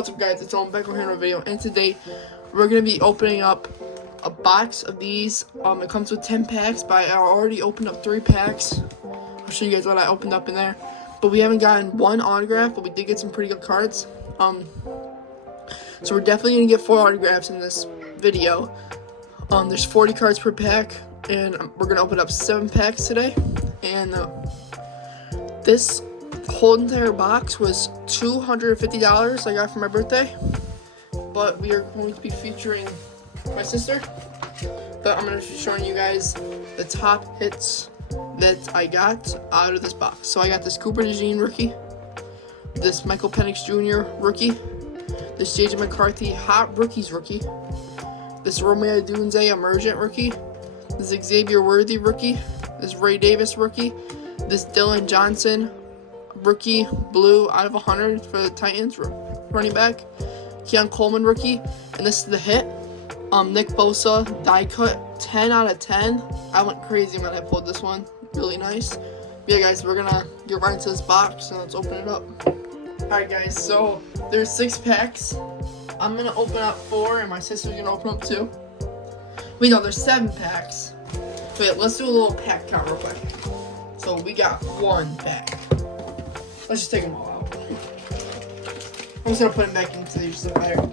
What's up, guys? It's Owen back here in a video, and today we're gonna be opening up a box of these. It comes with 10 packs, but I already opened up 3 packs. I'll show you guys what I opened up in there. But we haven't gotten one autograph, but we did get some pretty good cards. So we're definitely gonna get 4 autographs in this video. There's 40 cards per pack, and we're gonna open up 7 packs today. And this whole entire box was $250 I got for my birthday, but we are going to be featuring my sister. But I'm going to be showing you guys the top hits that I got out of this box. So I got this Cooper DeJean rookie, this Michael Penix Jr. rookie, this JJ McCarthy Hot Rookies rookie, this Romeo Odunze Emergent rookie, this Xavier Worthy rookie, this Ray Davis rookie, this Dylan Johnson rookie blue out of 100 for the Titans running back, Keon Coleman rookie, and this is the hit, Nick Bosa die cut 10 out of 10. I went crazy when I pulled this one. Really nice. But yeah, guys, we're gonna get right into this box and let's open it up. Alright, guys, so there's 6 packs. I'm gonna open up 4 and my sister's gonna open up 2. Wait, no, there's 7 packs. Wait, let's do a little pack count real quick. So we got 1 pack. Let's just take them all out. I'm just gonna put them back into these stuff better.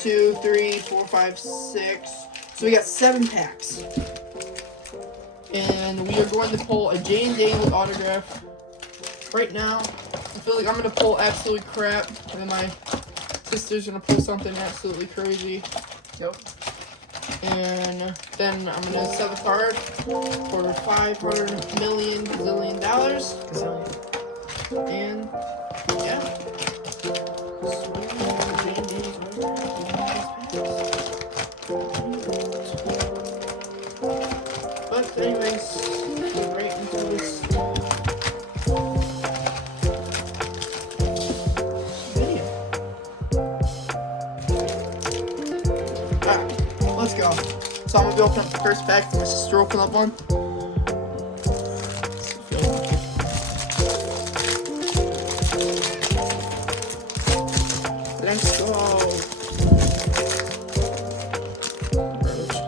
2, 3, 4, 5, 6. So we got 7 packs. And we are going to pull a Jane Daly autograph right now. I feel like I'm gonna pull absolutely crap, and then my sister's gonna pull something absolutely crazy. Yep. And then I'm gonna sell the card for $500 million gazillion dollars. And yeah. But anyways, get right into this video. Alright, let's go. So I'm gonna be opening up the first pack. My sister opened up one. Let's go.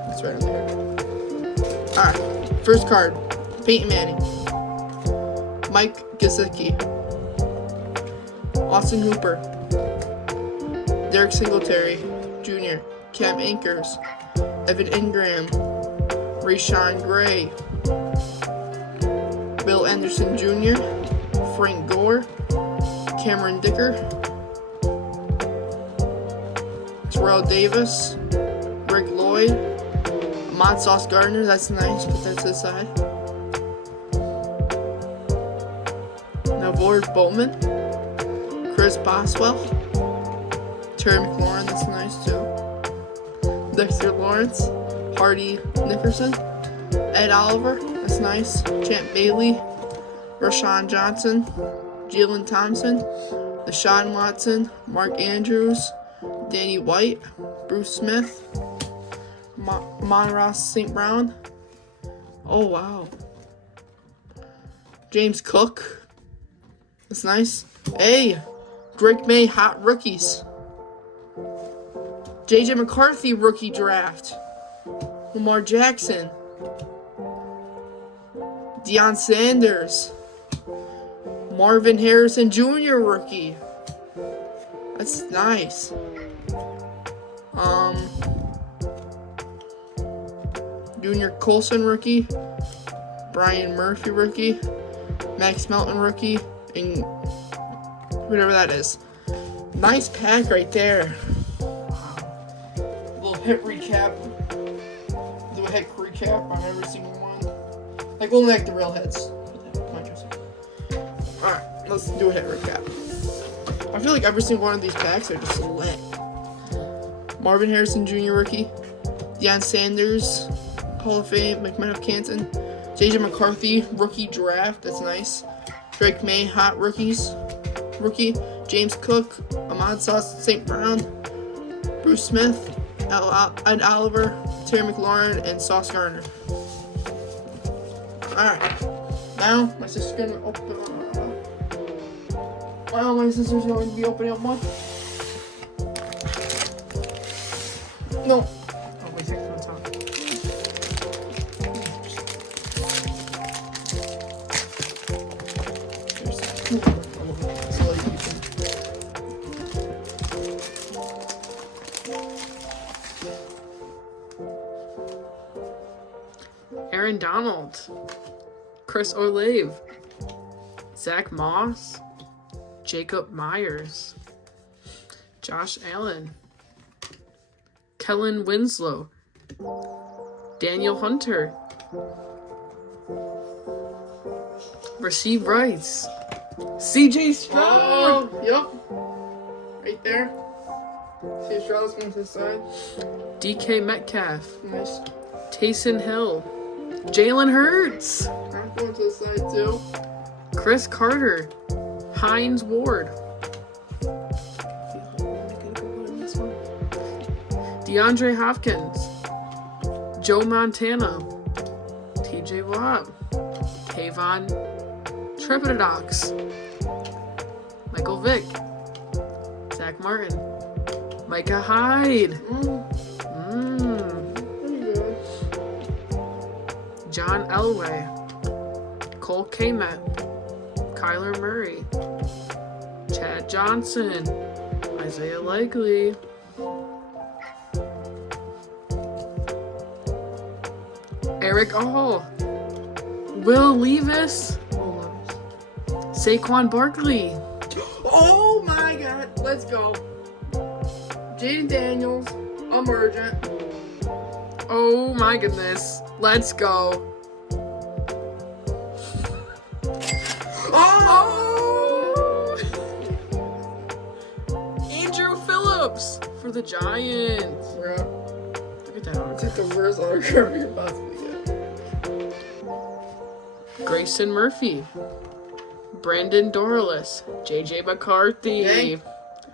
That's right on there. Alright, first card. Peyton Manning, Mike Gesicki, Austin Hooper, Derek Singletary Jr., Cam Akers, Evan Ingram, Rashawn Gray, Bill Anderson Jr., Frank Gore, Cameron Dicker, Terrell Davis, Greg Lloyd, Ahmad Sauce Gardner, that's nice, put that to the side. Navor Bowman, Chris Boswell, Terry McLaurin, that's nice too. Dexter Lawrence, Hardy Nickerson, Ed Oliver, that's nice. Champ Bailey, Rashawn Johnson, Jalen Thompson, Deshaun Watson, Mark Andrews, Danny White, Bruce Smith, Monroe St. Brown. Oh wow. James Cook. That's nice. Hey, Drake May Hot Rookies. JJ McCarthy rookie draft. Lamar Jackson. Deion Sanders. Marvin Harrison Jr. rookie. That's nice. Junior Colson rookie, Brian Murphy rookie, Max Melton rookie, and whatever that is. Nice pack right there. Little hit recap. Do a hit recap on every single one. Like only like the real hits. Alright, let's do a hit recap. I feel like every single one of these packs are just lit. Marvin Harrison Jr. rookie, Deion Sanders Hall of Fame, McMahon of Canton, JJ McCarthy rookie draft, that's nice. Drake May Hot Rookies rookie, James Cook, Ahmad Sauce St. Brown, Bruce Smith, Ed Oliver, Terry McLaurin, and Sauce Gardner. Alright, now my sister's gonna Well, my sister's going to be opening up one. No. Oh, wait, take the top. Aaron Donald, Chris Olave, Zach Moss, Jacob Myers, Josh Allen, Kellen Winslow, Daniel Hunter, Rasheed Rice, CJ Stroud. Oh, yep. Right there. See Stroud's going to the side. DK Metcalf, Nice. Taysom Hill, Jalen Hurts, I'm going to the side too. Chris Carter, Hines Ward, DeAndre Hopkins, Joe Montana, TJ Watt, Kayvon Trepidox, Michael Vick, Zach Martin, Micah Hyde, Pretty good. John Elway, Cole Kmet, Kyler Murray, Chad Johnson, Isaiah Likely, Eric All, Will Levis, Oh, nice. Saquon Barkley, Oh my god, let's go. Jaden Daniels, Emergent. oh my goodness, let's go. Oh! Andrew Phillips for the Giants. Bro, Look at that it's autograph. like the worst autograph you could possibly get. Grayson Murphy, Brandon Dorless, JJ McCarthy, Hey.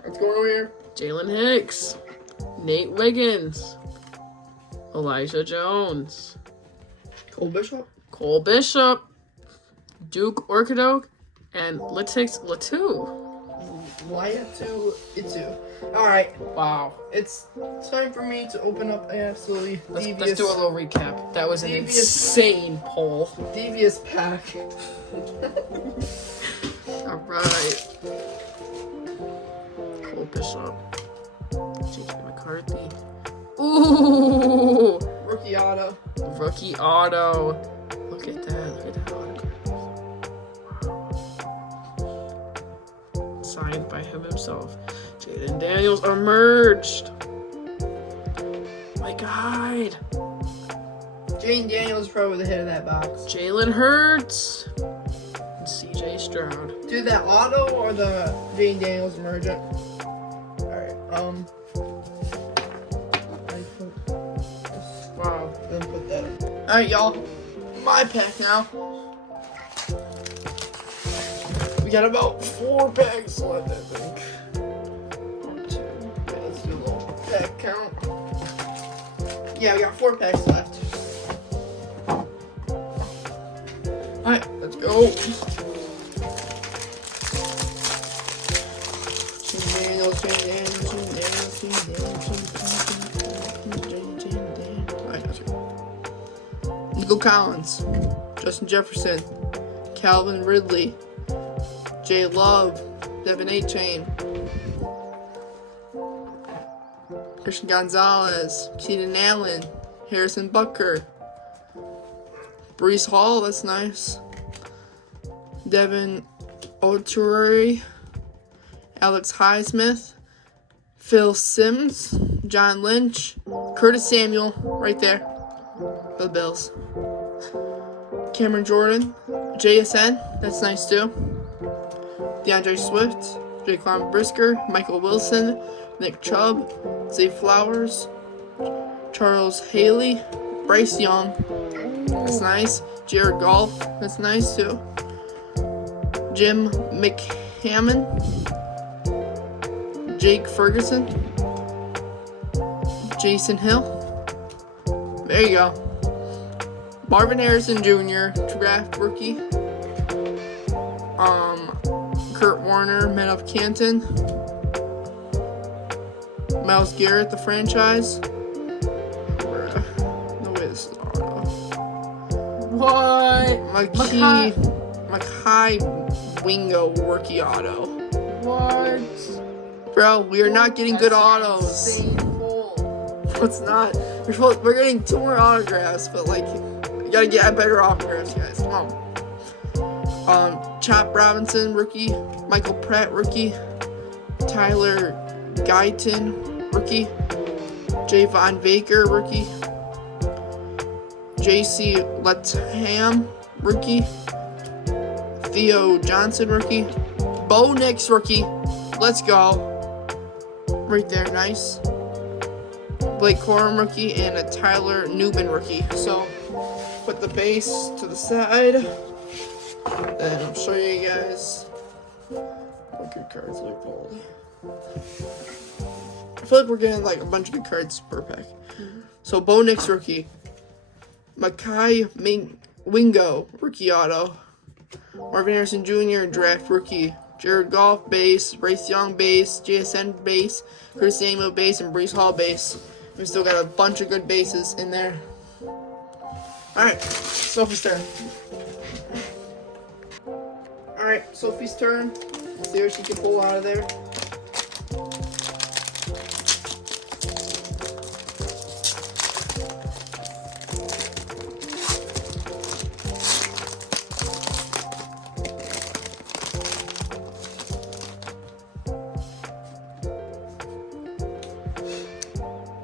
What's going on here? Jalen Hicks, Nate Wiggins, Elijah Jones, Cole Bishop? Cole Bishop, Duke Orkidoke, and Latix Latu. Liatu Itu. Alright, Wow. it's time for me to open up an absolutely Let's do a little recap. That was an devious- insane poll. devious pack. Alright. Cole Bishop, JJ McCarthy. Ooh! Rookie auto. Rookie auto. Look at that. Look at that autograph. Wow. Signed by him himself. Jaden Daniels emerged. My God. Jaden Daniels probably the hit of that box. Jalen Hurts. And CJ Stroud. Do that auto or the Jaden Daniels Emergent? Alright, Wow. then put that in. Alright, y'all. My pack now. We got about 4 packs left, I think. 1, 2. Okay, let's do a little pack count. Yeah, we got 4 packs left. Alright, let's go. Alright, let's go. Nico Collins, Justin Jefferson, Calvin Ridley, Jay Love, Devin A-Chain, Christian Gonzalez, Keenan Allen, Harrison Butker, Breece Hall, that's nice, Devin Oturari, Alex Highsmith, Phil Sims, John Lynch, Curtis Samuel, right there, for the Bills, Cameron Jordan, JSN, that's nice too, DeAndre Swift, Jaquan Brisker, Michael Wilson, Nick Chubb, Zay Flowers, Charles Haley, Bryce Young, that's nice, Jared Goff, that's nice too, Jim McHammond, Jake Ferguson, Jason Hill, there you go, Marvin Harrison Jr., draft rookie, Kurt Warner, Men of Canton. Myles Garrett, the franchise. No way this is auto. What? Makai Wingo rookie auto. What? Bro, we are not getting good autos. Insane pull. It's not. We're getting 2 more autographs, but like, you gotta get better autographs, guys. Come on. Chop Robinson, rookie. Michael Pratt, rookie. Tyler Guyton, rookie. Javon Baker, rookie. JC Latham, rookie. Theo Johnson, rookie. Bo Nix, rookie. Let's go. Right there, nice. Blake Corum, rookie, and a Tyler Newman, rookie. So, put the base to the side, and I'll show you guys what good cards we pulled. I feel like we're getting like a bunch of good cards per pack. So, Bo Nix, rookie. Makai Wingo, rookie auto. Marvin Harrison Jr., draft rookie. Jared Goff, base. Bryce Young, base. JSN, base. Chris Samuel, base. And Breece Hall, base. We still got a bunch of good bases in there. Alright, Sophie's turn. Alright, Sophie's turn. Let's see what she can pull out of there.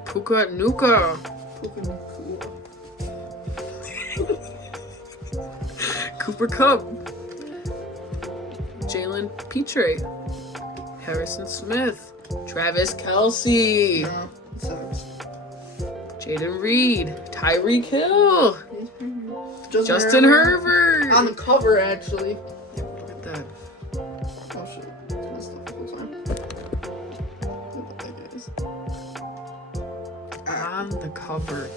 Puka Nuka. Cooper Kupp. Jalen Petre. Harrison Smith. Travis Kelce. No, it sucks. Jaden Reed. Tyreek Hill. Justin Herbert. Herbert. On the cover, actually. Look at that. Oh shit. It's messed up the whole time. Look at that, guys. On the cover.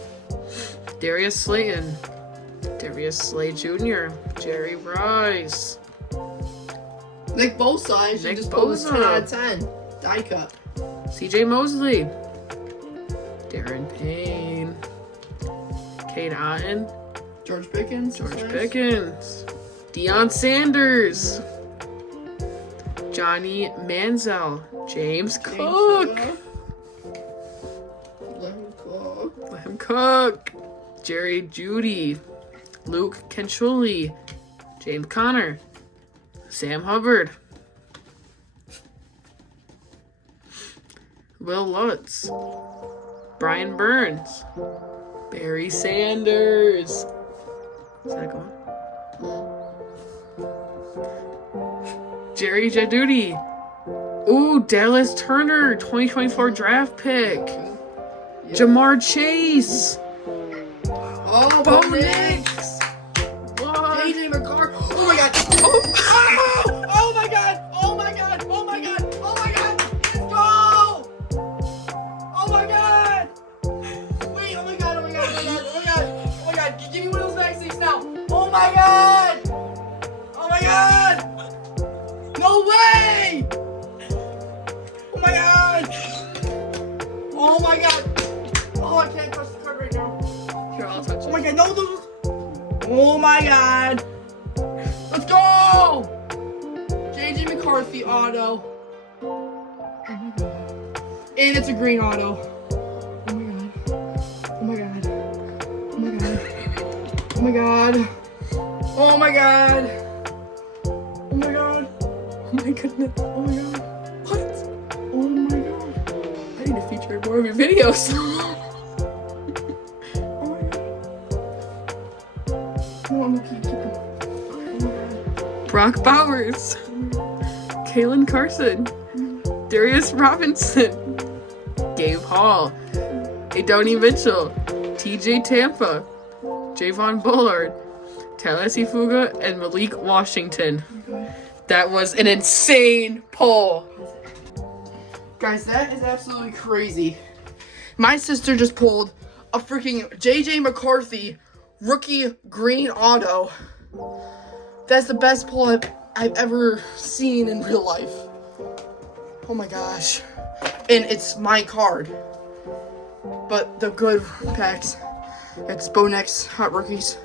Darius Slayton. Darius Slay Jr. Jerry Rice. Nick Bosa. I should Nick just pull this Bosa. 10 out of 10. Die cut. CJ Mosley. Darren Payne. Cade Otton. George Pickens. George Pickens. Deion Sanders. Johnny Manziel. James Cook. Let him cook. Jerry Jeudy. Luke Kenchuli. James Conner. Sam Hubbard. Will Lutz. Brian Burns. Barry Sanders. Is that going? Jerry Jeudy. Ooh, Dallas Turner, 2024 draft pick. Yeah. Jamar Chase. Oh, Bo Bo Nix. What? JJ McCarthy. Oh my god. Oh. Oh my god. Oh my god. Oh my god. Oh my god. Let's go. Oh my god. Wait. Oh my god. Oh my god. Oh my god. Oh my god. Oh my god. Give me one of those vaccines now. Oh my god. Oh my god. No way. Oh my god. Oh my god. Oh, I can't touch the card right now. Here, I'll touch Oh it. my god, no, oh my god. Let's go! JJ McCarthy auto. Oh my god. And it's a green auto. Oh my god. Oh my god. Oh my god. Oh my god. Oh my god. Oh my goodness. Oh my god. What? Oh my god. I need to feature more of your videos. Oh my god. No, I'm gonna keep going. Oh my god. Brock Bowers. Kalen Carson. Darius Robinson. Gabe Hall. Adoni Mitchell. TJ Tampa. Javon Bullard. Talesi Fuga and Malik Washington. That was an insane pull. Guys, that is absolutely crazy. My sister just pulled a freaking JJ McCarthy rookie green auto. That's the best pull I've I've ever seen in real life. Oh my gosh. And it's my card. But the good packs, it's Bo Nix, Hot Rookies,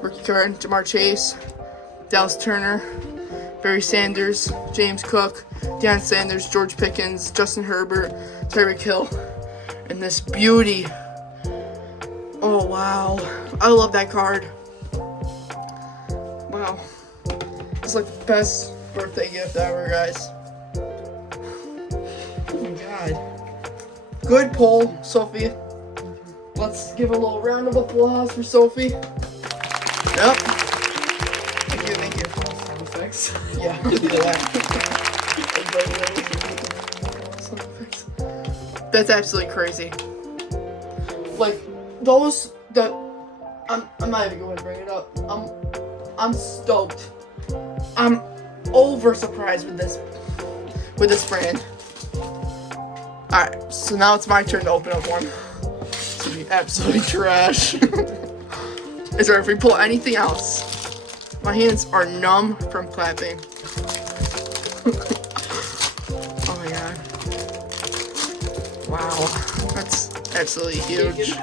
rookie card, Jamar Chase, Dallas Turner, Barry Sanders, James Cook, Deion Sanders, George Pickens, Justin Herbert, Tyreek Hill, and this beauty. Oh wow, I love that card. Wow, it's like the best birthday gift ever, guys. Oh my god. Good pull, Sophie. Let's give a little round of applause for Sophie. Yep. Thank you, thank you. Sound effects. Yeah, I'll do that. That's absolutely crazy. Like, those that I'm not even going to bring it up. I'm stoked. I'm over surprised with this brand. Alright, so now it's my turn to open up one. It's gonna be absolutely trash. It's alright if we pull anything else. My hands are numb from clapping. Oh my god. Wow, that's absolutely huge.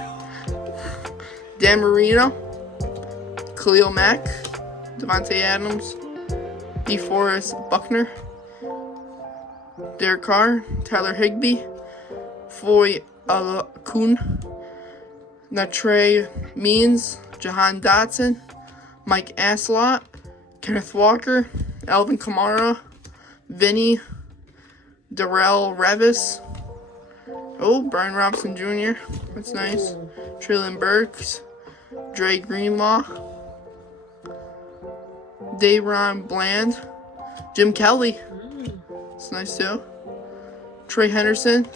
Dan Marino, Khalil Mack, Devontae Adams, DeForest Buckner, Derek Carr, Tyler Higbee, Foy Kuhn, Natre Means, Jahan Dotson, Mike Aslott, Kenneth Walker, Alvin Kamara, Vinny, Darrell Revis, oh, Brian Robinson Jr., that's nice, Traylon Burks, Dre Greenlaw, Dayron Bland, Jim Kelly, that's nice too, Trey Henderson,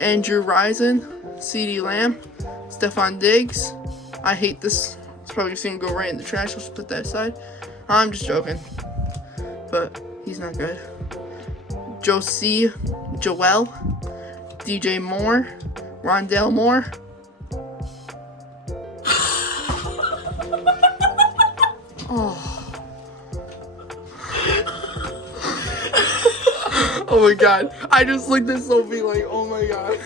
Andrew Rison, CeeDee Lamb, Stephon Diggs. I hate this. It's probably just gonna go right in the trash. Let's put that aside. I'm just joking. But he's not good. Joel, DJ Moore, Rondale Moore. Oh. Oh my god. I just looked at Sophie like, oh my god.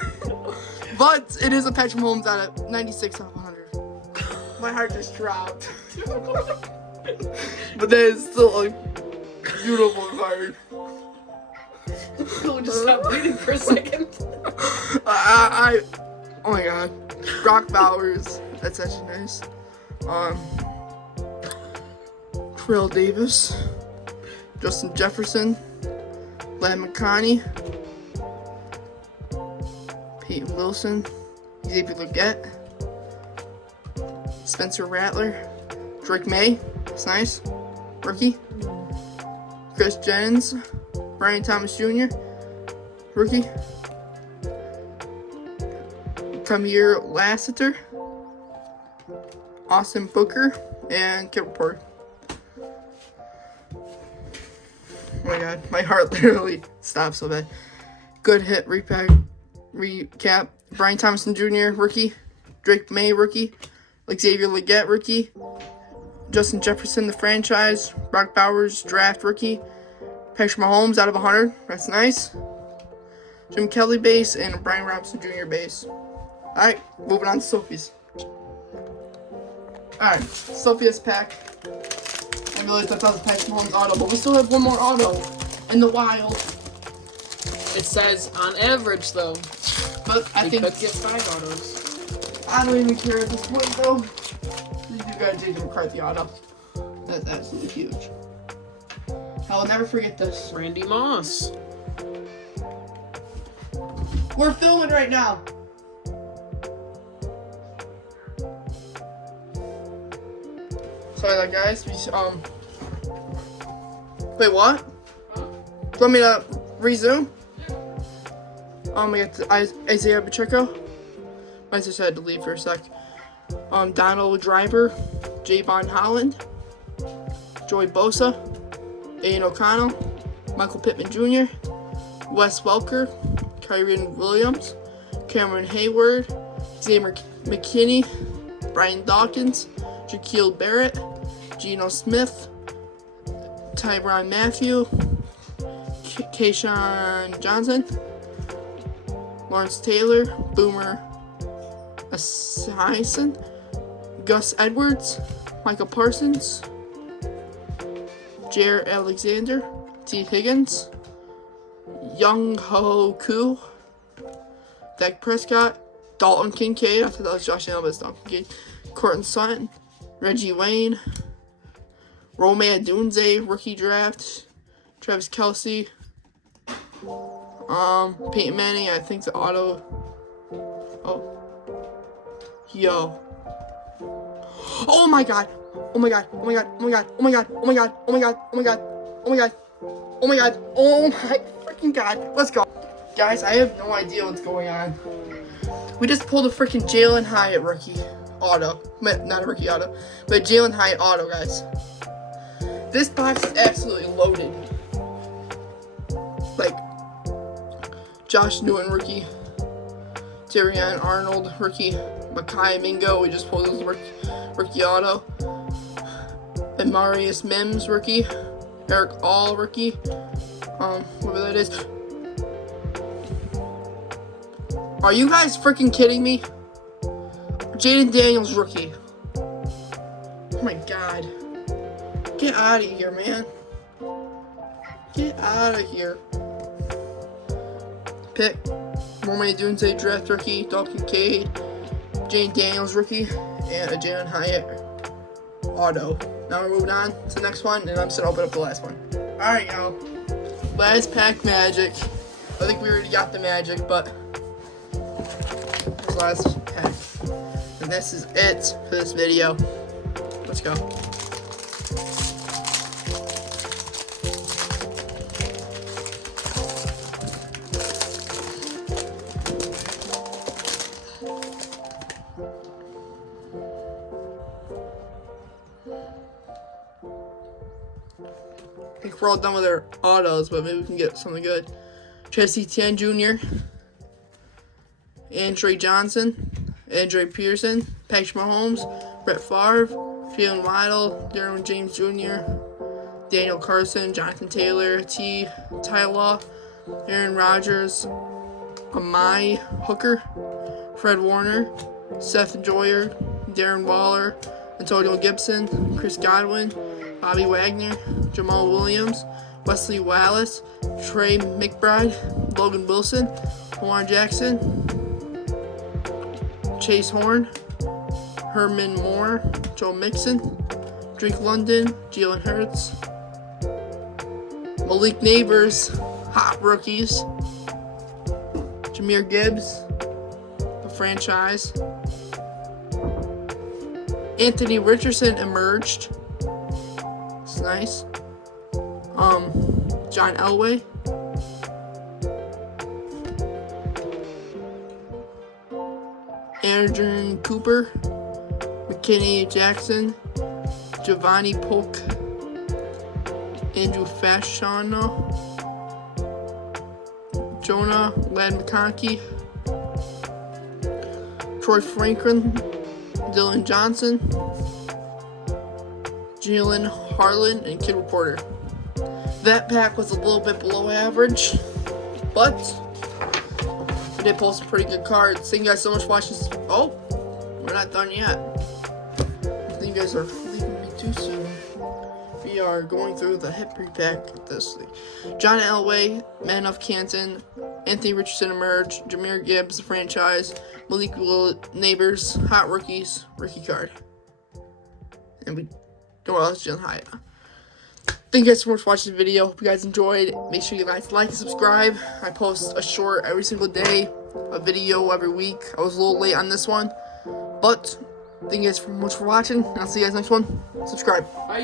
But it is a Patrick Mahomes out of 96 out of 100. My heart just dropped. But that is still a beautiful card. We'll just stop bleeding for a second. Oh my god. Brock Bowers. That's actually nice. Terrell Davis. Justin Jefferson. Len McConney, Peyton Wilson, Xavier Legette, Spencer Rattler, Drake May, that's nice, rookie, Chris Jennings, Brian Thomas Jr., rookie, Tamir Lassiter, Austin Booker, and Kip Porter. Oh my god, my heart literally stopped so bad. Good hit recap. Brian Thompson Jr., rookie. Drake May, rookie. Xavier Legette, rookie. Justin Jefferson, the franchise. Brock Bowers, draft rookie. Patrick Mahomes out of 100. That's nice. Jim Kelly base and Brian Robinson Jr. base. Alright, moving on to Sophie's. Alright, Sophia's pack. I really thought that was Patrick Mahomes auto, but we still have one more auto in the wild. It says on average though. But I think could get 5 autos. I don't even care at this point though. You got JJ McCarthy auto. That's absolutely huge. I will never forget this. Randy Moss. We're filming right now. Sorry, that guys. Wait, what? Huh? Do you want me to resume? We got Isaiah Pacheco. I just had to leave for a sec. Donald Driver, Javon Holland, Joey Bosa, Aiden O'Connell, Michael Pittman Jr., Wes Welker, Kyren Williams, Cameron Hayward, Xavier McKinney, Brian Dawkins, Shaquille Barrett, Geno Smith, Tyron Matthew, Kayshawn Johnson, Lawrence Taylor, Boomer Esiason, Gus Edwards, Michael Parsons, Jair Alexander, T. Higgins, Young Ho Koo, Dak Prescott, Dalton Kincaid, I thought that was Josh Allen, but it's Dalton Kincaid, Courtland Sutton, Reggie Wayne, Rome Odunze, rookie draft, Travis Kelce, Peyton Manning, I think the auto, oh my god, oh my god, oh my god, oh my god, oh my god, oh my god, oh my god, oh my god, oh my god, oh my god, oh my freaking god, let's go. Guys, I have no idea what's going on. We just pulled a freaking Jalen Hyatt rookie auto. Not a rookie auto, but Jalen Hyatt auto, guys. This box is absolutely loaded. Like, Josh Newton rookie. Terrion Arnold rookie. Makai Mingo, we just pulled his rookie auto. And Marius Mims rookie. Eric All rookie. Whatever that is. Are you guys freaking kidding me? Jaden Daniels rookie. Oh my god. Get out of here, man. Get out of here. Pick. Rome Odunze draft rookie. Dalton Kincaid. Jaden Daniels rookie. And a Jalen Hyatt auto. Now we're moving on to the next one, and I'm just gonna open up the last one. Alright, y'all. Last pack magic. I think we already got the magic, but this last pack. And this is it for this video. Let's go. I think we're all done with our autos, but maybe we can get something good. Tracy Etienne Jr., Andre Johnson, Andre Pearson, Patrick Mahomes, Brett Favre, Jalen Waddle, Derwin James Jr., Daniel Carson, Jonathan Taylor, Ty Law, Aaron Rodgers, Amai Hooker, Fred Warner, Seth Joyer, Darren Waller, Antonio Gibson, Chris Godwin, Bobby Wagner, Jamal Williams, Wesley Wallace, Trey McBride, Logan Wilson, Lamar Jackson, Chase Horn, Herman Moore, Joe Mixon, Drake London, Jalen Hurts, Malik Neighbors, hot rookies, Jahmyr Gibbs, the franchise, Anthony Richardson emerged. It's nice. John Elway. Aaron Cooper. McKinney Jackson. Giovanni Polk. Andrew Fasciano. Jonah Ladd McConkey. Troy Franklin. Dylan Johnson. Jalen Harlan, and Kid Reporter. That pack was a little bit below average, but we did pull some pretty good cards. Thank you guys so much for watching this. Oh, we're not done yet. I think you guys are leaving me too soon. We are going through the hit pre-pack this thing. John Elway, Man of Canton, Anthony Richardson emerged, Jahmyr Gibbs, the franchise, Malik Neighbors, hot rookies, rookie card. And we go well, it's Jalen Hyatt. Thank you guys so much for watching the video. Hope you guys enjoyed. Make sure you guys like and subscribe. I post a short every single day, a video every week. I was a little late on this one, but thank you guys so much for watching. I'll see you guys next one. Subscribe. Bye.